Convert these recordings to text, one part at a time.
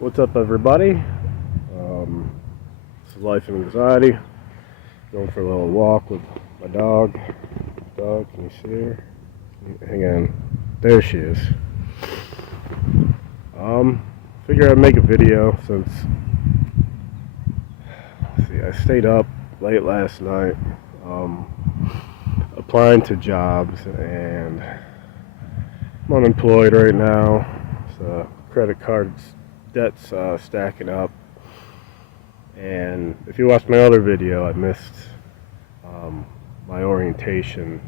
What's up, everybody? This is Life and Anxiety. Going for a little walk with my dog. Dog, can you see her? Hang on. There she is. Figure I'd make a video since, I stayed up late last night, applying to jobs, and I'm unemployed right now. So credit cards debt's stacking up. And if you watched my other video, I missed my orientation.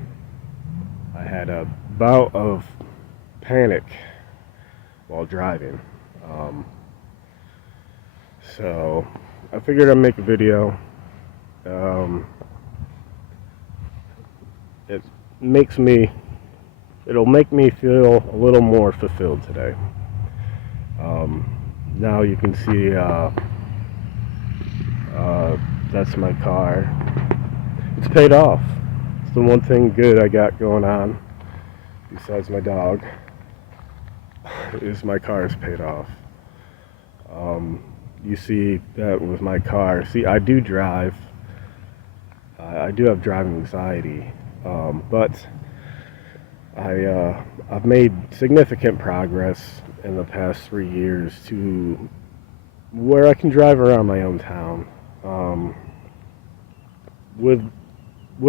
I had a bout of panic while driving. So I figured I'd make a video. It'll make me feel a little more fulfilled today. Now you can see that's my car. It's paid off. It's the one thing good I got going on, besides my dog, is my car is paid off. You see that with my car. See, I do drive. I do have driving anxiety, but I've made significant progress in the past 3 years to where I can drive around my own town. With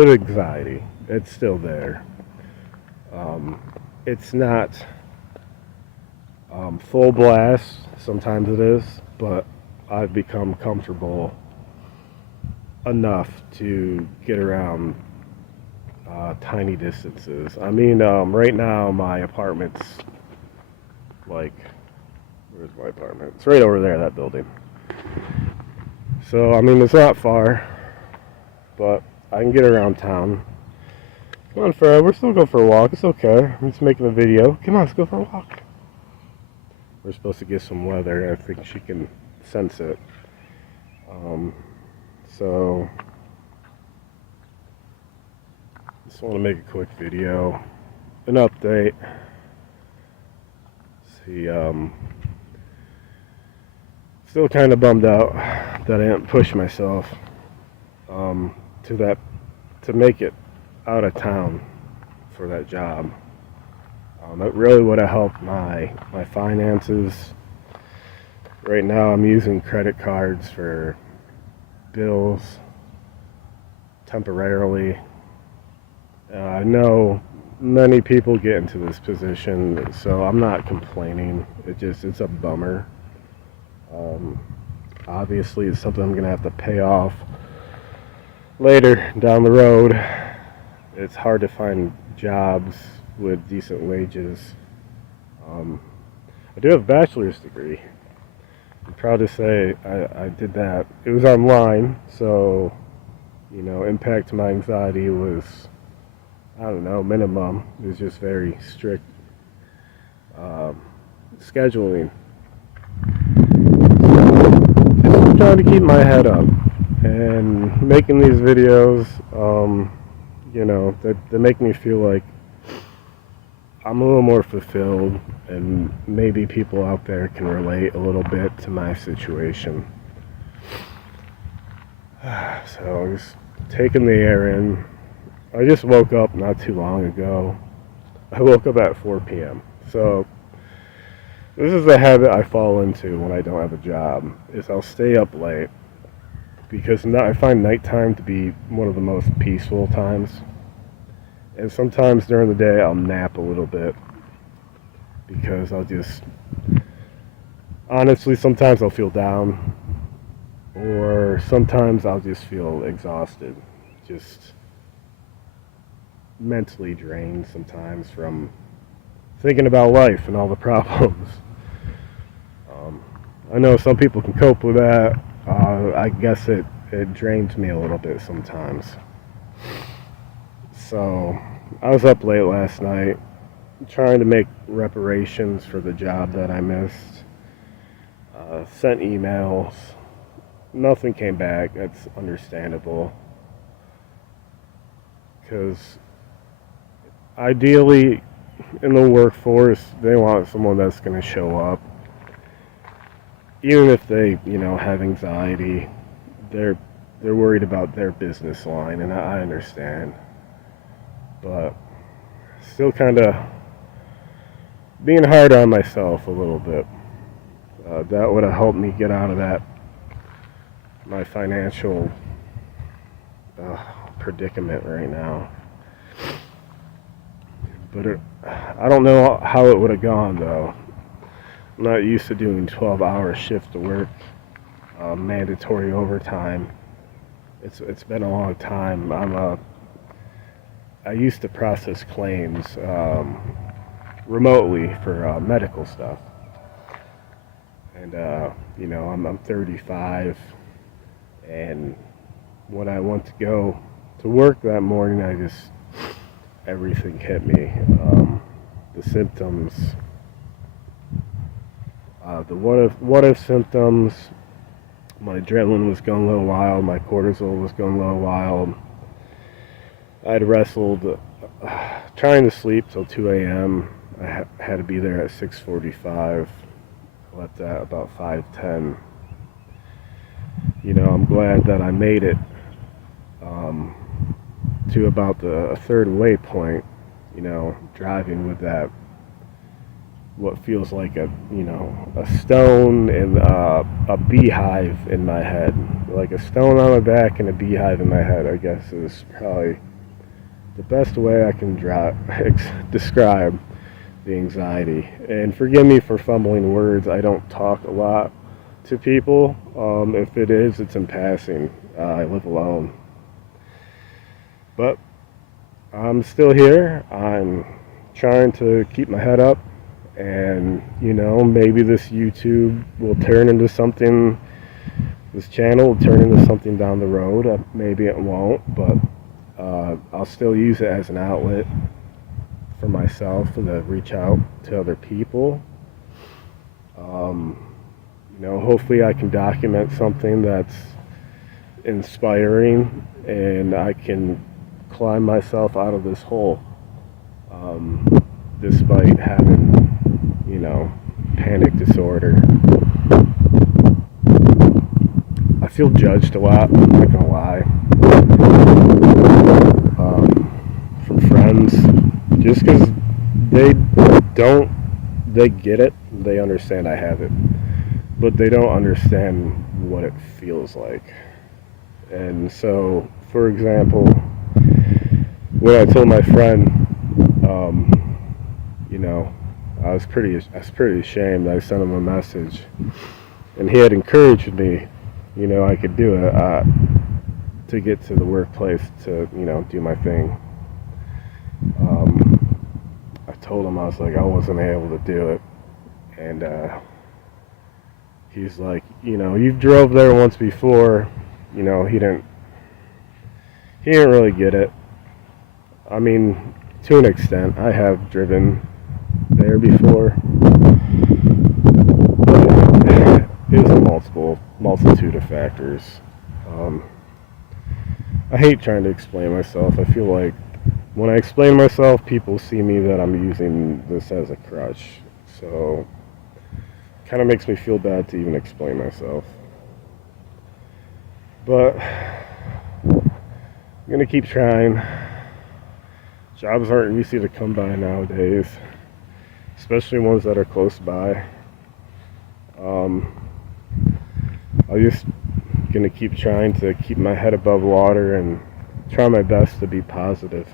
anxiety, it's still there. It's not full blast. Sometimes it is, but I've become comfortable enough to get around tiny distances. I mean, right now my apartment's like, where's my apartment? It's right over there, that building. So, I mean, it's not far, but I can get around town. Come on, Farrah, we're still going for a walk. It's okay. I'm just making a video. Come on, let's go for a walk. We're supposed to get some weather, and I think she can sense it. So, just want to make a quick video, an update. See, still kind of bummed out that I didn't push myself to make it out of town for that job. It really would have helped my finances. Right now I'm using credit cards for bills temporarily. I know many people get into this position, so I'm not complaining. It's a bummer. Obviously it's something I'm gonna have to pay off later down the road. It's hard to find jobs with decent wages. I do have a bachelor's degree. I'm proud to say I did that. It was online, so impact to my anxiety was, I don't know, minimum. It was just very strict scheduling. Just trying to keep my head up and making these videos. They make me feel like I'm a little more fulfilled, and maybe people out there can relate a little bit to my situation. So I'm just taking the air in. I just woke up not too long ago. I woke up at 4 p.m. So this is the habit I fall into when I don't have a job, is I'll stay up late, because I find nighttime to be one of the most peaceful times. And sometimes during the day I'll nap a little bit, because honestly, sometimes I'll feel down, or sometimes I'll just feel exhausted, just mentally drained sometimes from thinking about life and all the problems. I know some people can cope with that. I guess it drains me a little bit sometimes. So I was up late last night trying to make reparations for the job that I missed. Sent emails. Nothing came back. That's understandable, because ideally in the workforce they want someone that's going to show up. even if they, have anxiety, they're they're worried about their business line, and I understand. But still, kind of being hard on myself a little bit. That would have helped me get out of that my financial uh, predicament right now. But I don't know how it would have gone though. I'm not used to doing 12-hour shift work, mandatory overtime. It's been a long time. I used to process claims remotely for medical stuff, and I'm 35, and when I went to go to work that morning, everything hit me. The symptoms, the what if symptoms. My adrenaline was going a little wild. My cortisol was going a little wild. I'd wrestled, trying to sleep till 2 a.m. I had to be there at 6:45. Left at about 5:10. I'm glad that I made it to about the third waypoint. Driving with that what feels like a stone and a beehive in my head, like a stone on my back and a beehive in my head. I guess is probably the best way I can describe the anxiety. And forgive me for fumbling words. I don't talk a lot to people. If it is, it's in passing. I live alone. But I'm still here. I'm trying to keep my head up. And, maybe this YouTube will turn into something, this channel will turn into something down the road. Maybe it won't, but I'll still use it as an outlet for myself and to reach out to other people. Hopefully I can document something that's inspiring and I can climb myself out of this hole, despite having, panic disorder. I feel judged a lot, I'm not gonna lie, from friends, just because they get it, they understand I have it, but they don't understand what it feels like. And so, for example, when I told my friend, I was pretty ashamed. I sent him a message, and he had encouraged me, I could do it, to get to the workplace to, do my thing. I told him, I was like, I wasn't able to do it, and he's like, you drove there once before. He didn't really get it. I mean, to an extent, I have driven there before, but it was a multitude of factors. I hate trying to explain myself. I feel like when I explain myself, people see me that I'm using this as a crutch. So, kind of makes me feel bad to even explain myself. But I'm gonna keep trying. Jobs aren't easy to come by nowadays, especially ones that are close by. I'm just gonna keep trying to keep my head above water and try my best to be positive.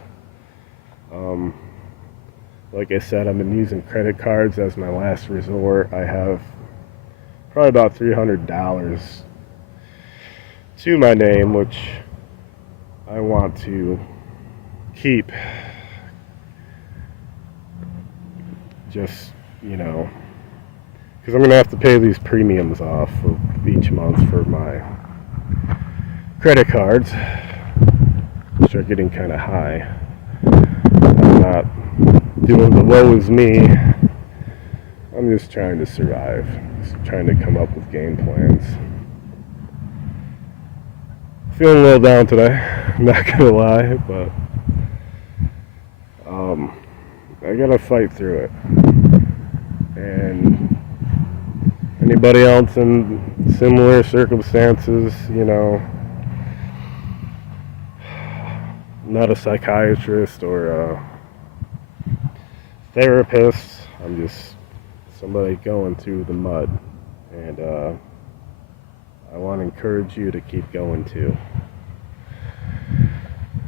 Like I said, I've been using credit cards as my last resort. I have probably about $300 to my name, which I want to keep. Just, because I'm going to have to pay these premiums off for each month for my credit cards, which are getting kind of high. I'm not doing the woe is me. I'm just trying to survive, just trying to come up with game plans. Feeling a little down today, I'm not going to lie, but I got to fight through it. And Anybody else in similar circumstances, not a psychiatrist or a therapist. I'm just somebody going through the mud. And I want to encourage you to keep going too.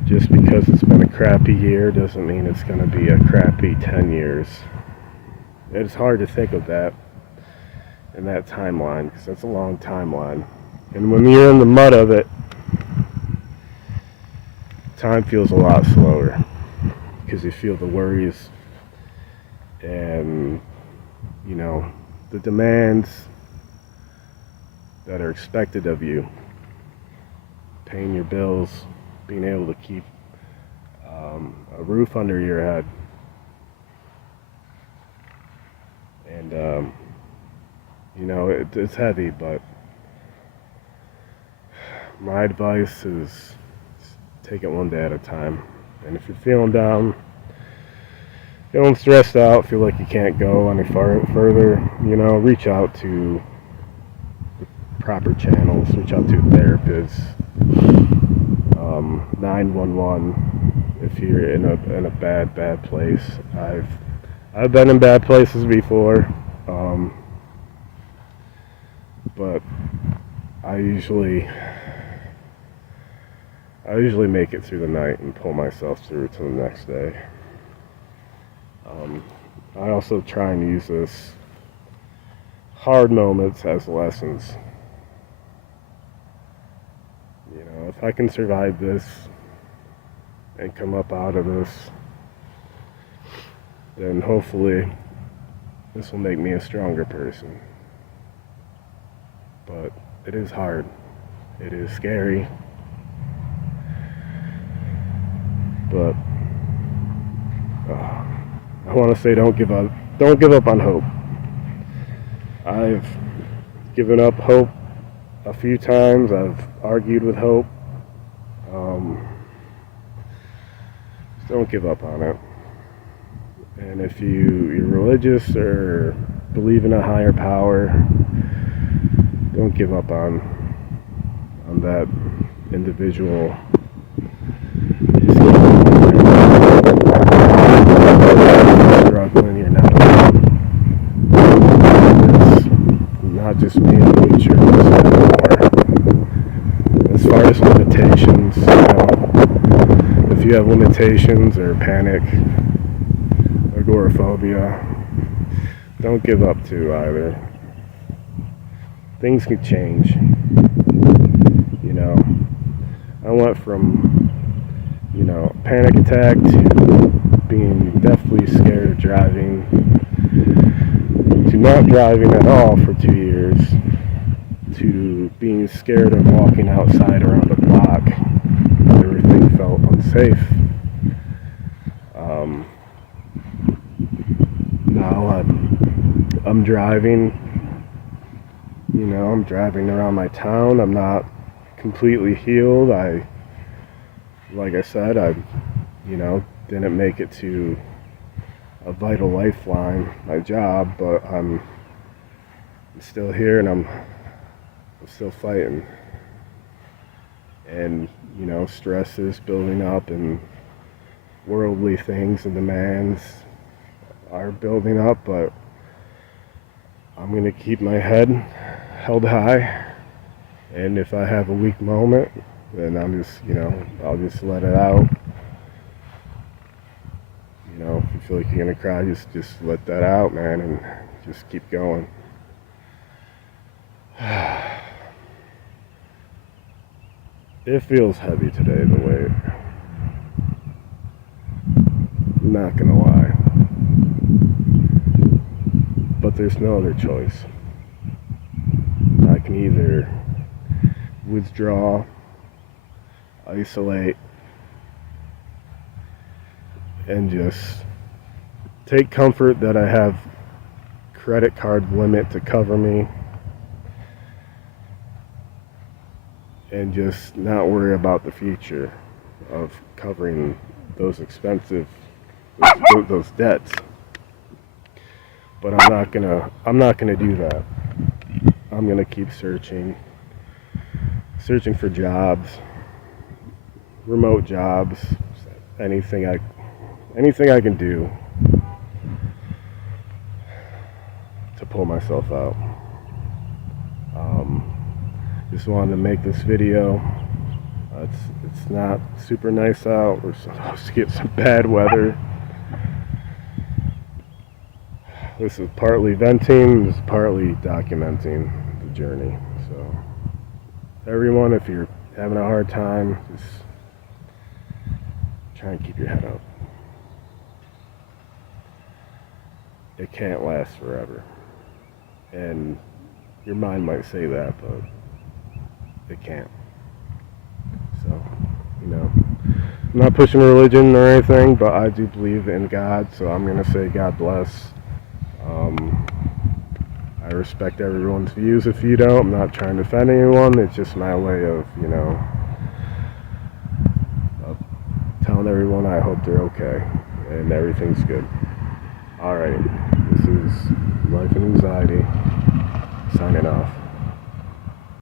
Just because it's been a crappy year doesn't mean it's going to be a crappy 10 years. It's hard to think of that in that timeline, because that's a long timeline. And when you're in the mud of it, time feels a lot slower, because you feel the worries and, the demands that are expected of you. Paying your bills, being able to keep a roof under your head. And, it's heavy, but my advice is take it one day at a time. And if you're feeling down, feeling stressed out, feel like you can't go any further, reach out to the proper channels, reach out to a therapist, 911 if you're in a bad place. I've been in bad places before, but I usually make it through the night and pull myself through to the next day. I also try and use this hard moments as lessons. If I can survive this and come up out of this, then hopefully this will make me a stronger person. But it is hard. It is scary. But I want to say don't give up. Don't give up on hope. I've given up hope a few times. I've argued with hope. Don't give up on it. And if you're religious or believe in a higher power, don't give up on that individual. Struggling, you're not alone. It's not just me in the future, more. As far as limitations, if you have limitations or panic, agoraphobia, don't give up too either. Things can change. I went from, panic attack to being deathly scared of driving to not driving at all for 2 years to being scared of walking outside around the block. Everything felt unsafe. Now I'm driving, I'm driving around my town. I'm not completely healed. Like I said, I didn't make it to a vital lifeline, my job, but I'm still here and I'm still fighting. And, stress is building up and worldly things and demands are building up, but I'm going to keep my head held high. And if I have a weak moment, then I'm just, I'll just let it out. If you feel like you're going to cry, just let that out, man, and just keep going. It feels heavy today, the weight. I'm not going to lie. But there's no other choice. I can either withdraw, isolate, and just take comfort that I have credit card limit to cover me, and just not worry about the future of covering those expensive those debts. But I'm not gonna do that. I'm gonna keep searching for jobs, remote jobs, anything I can do to pull myself out. Just wanted to make this video. It's not super nice out. We're supposed to get some bad weather. This is partly venting, this is partly documenting the journey. So, everyone, if you're having a hard time, just try and keep your head up. It can't last forever. And your mind might say that, but it can't. So, I'm not pushing religion or anything, but I do believe in God, so I'm going to say God bless. I respect everyone's views if you don't. I'm not trying to offend anyone. It's just my way of, of telling everyone I hope they're okay and everything's good. Alright, this is Life and Anxiety, signing off.